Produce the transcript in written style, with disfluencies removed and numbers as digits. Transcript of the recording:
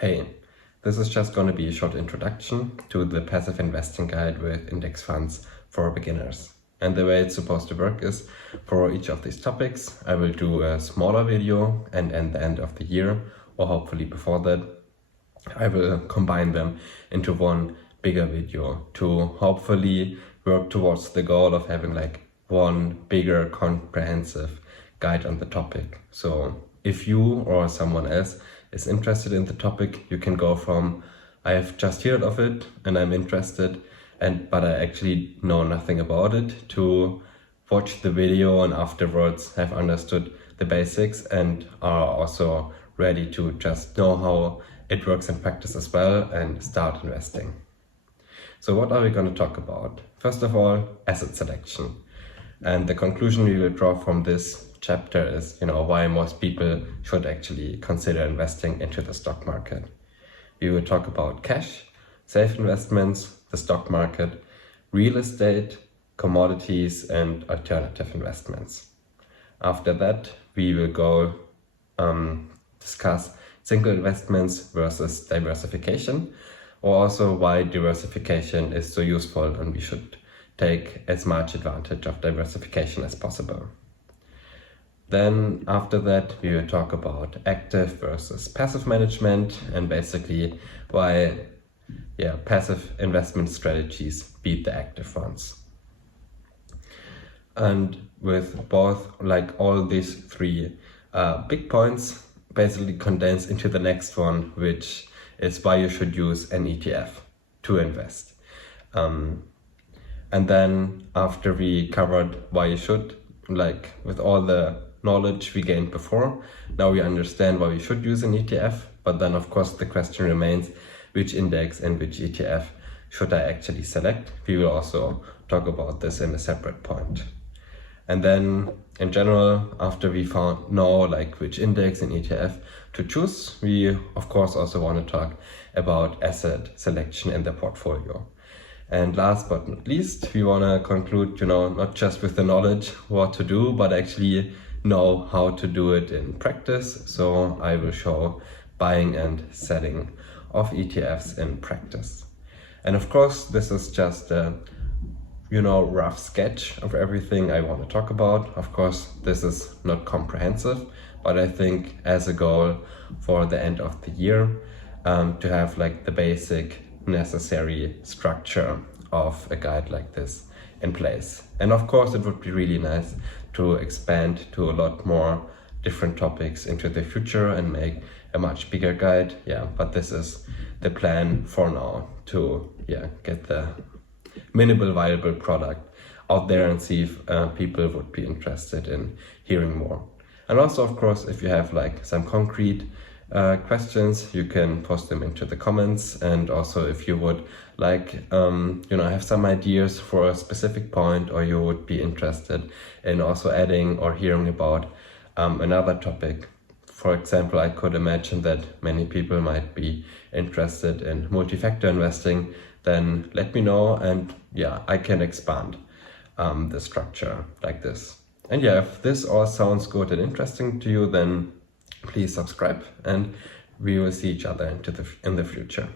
Hey, this is just going to be a short introduction to the passive investing guide with index funds for beginners. And the way it's supposed to work is, for each of these topics, I will do a smaller video, and at the end of the year, or hopefully before that, I will combine them into one bigger video to hopefully work towards the goal of having like one bigger comprehensive guide on the topic. So if you or someone else is interested in the topic, you can go from I have just heard of it and I'm interested, but I actually know nothing about it, to watch the video and afterwards have understood the basics and are also ready to just know how it works in practice as well and start investing. So what are we going to talk about? First of all, asset selection. And the conclusion we will draw from this chapter is, why most people should actually consider investing into the stock market. We will talk about cash, safe investments, the stock market, real estate, commodities, and alternative investments. After that, we will go discuss single investments versus diversification, or also why diversification is so useful and we should take as much advantage of diversification as possible. Then after that, we will talk about active versus passive management and basically why passive investment strategies beat the active ones. And with both, like all these three big points, basically condensed into the next one, which is why you should use an ETF to invest. And then after we covered why you should, like with all the knowledge we gained before, now we understand why we should use an ETF. But then of course the question remains, which index and which ETF should I actually select? We will also talk about this in a separate point. And then in general, after we know like which index and ETF to choose, we of course also want to talk about asset selection in the portfolio. And last but not least, we want to conclude, not just with the knowledge what to do, but actually know how to do it in practice. So I will show buying and selling of ETFs in practice. And of course, this is just a rough sketch of everything I want to talk about. Of course, this is not comprehensive, but I think as a goal for the end of the year, to have like the basic necessary structure of a guide like this in place. And of course, it would be really nice to expand to a lot more different topics into the future and make a much bigger guide. But this is the plan for now, to get the minimal viable product out there and see if people would be interested in hearing more. And also, of course, if you have like some concrete questions, you can post them into the comments. And also if you would like have some ideas for a specific point, or you would be interested in also adding or hearing about another topic. For example, I could imagine that many people might be interested in multi-factor investing. Then let me know, and I can expand the structure like this. And if this all sounds good and interesting to you, then please subscribe, and we will see each other in the future.